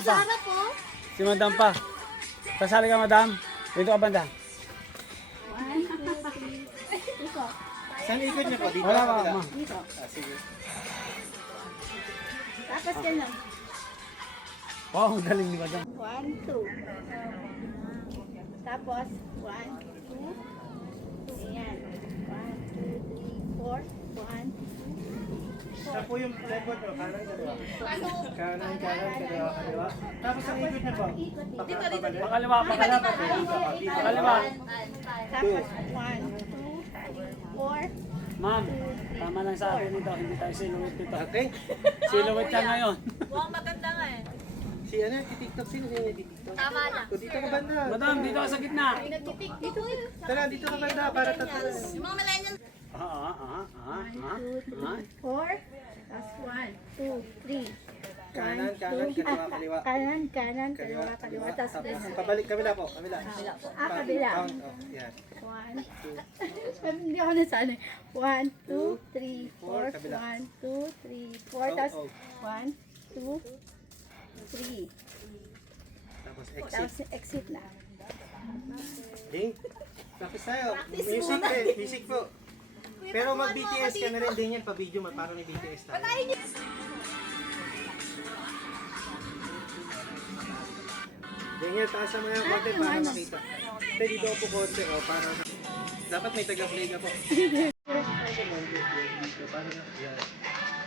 Sa harap po. Si Madam pa. Sasali ka, Madam. Dito ka banda. 1, 2, 3. Dito. Saan ikot niyo po? Dito? Wala ka, ma. Dito. Sige. Tapos ganun. Wow, ang galing ni Madam. 1, 2. Tapos 1, 2. Ayan. 1, 2, 3, 4. 1, 2. Saan po yung record niyo? Kanan, kaliwa? Kanan, kaliwa, kaliwa. Tapos ang ikot niyo po? Dito. Pakaliwa, pakaliwa. Pakaliwa. Tapos 1, 2, 4. Ma'am, tama lang sa akin nito. Hindi tayo silhouette dito. Okay. Silhouette ka ngayon. Mukhang maganda nga eh. Si ano, TikTok. Sino yung TikTok? Tama na. Dito ka banda. Madam, dito ka sa gitna. Dito. Tara, dito ka banda para tatlo. Yung mga millennials. 1, 2, 3, 4. Tapos 1, 2, 3. Kanan, kaliwa, kaliwa. Kanan, kaliwa. Tapos ganun. Pabalik, kabila po. Kabila. Kabila. Count, oh, yan. 1, 2. Hindi ako nasanay. 1, 2, 3, 4. Kabila. 1, 2, 3, 4. Tapos 1, 2, 3. Tapos exit. Tapos exit na. Ding. Practice tayo. Music din. Music po. Pero mag-BTS ka na rin din yan. Pa-video mo. Parang may BTS tayo. Ganyan, taas sa mga konti para makita. Hindi, dito ako po konti. O, para dapat may taga-play ka po. Yan.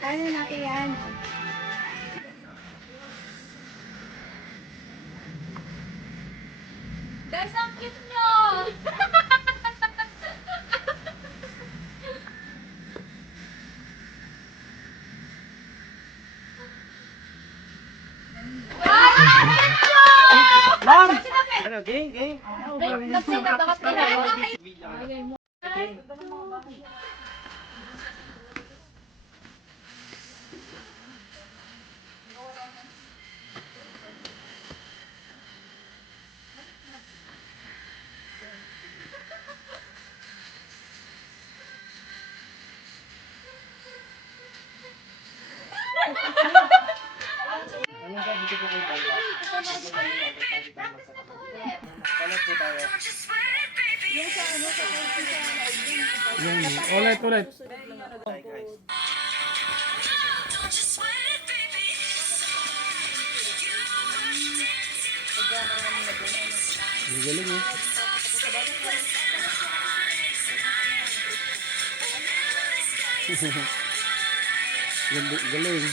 Kaya natin yan. Guys, ang cute nyo! Ma'am! Ano, gang, gang. Kasi nagbakas nila. Anong gabi dito po kayo banda? Palat po tayo. Yan, ulit. Hi guys. Ang galing eh. Galing.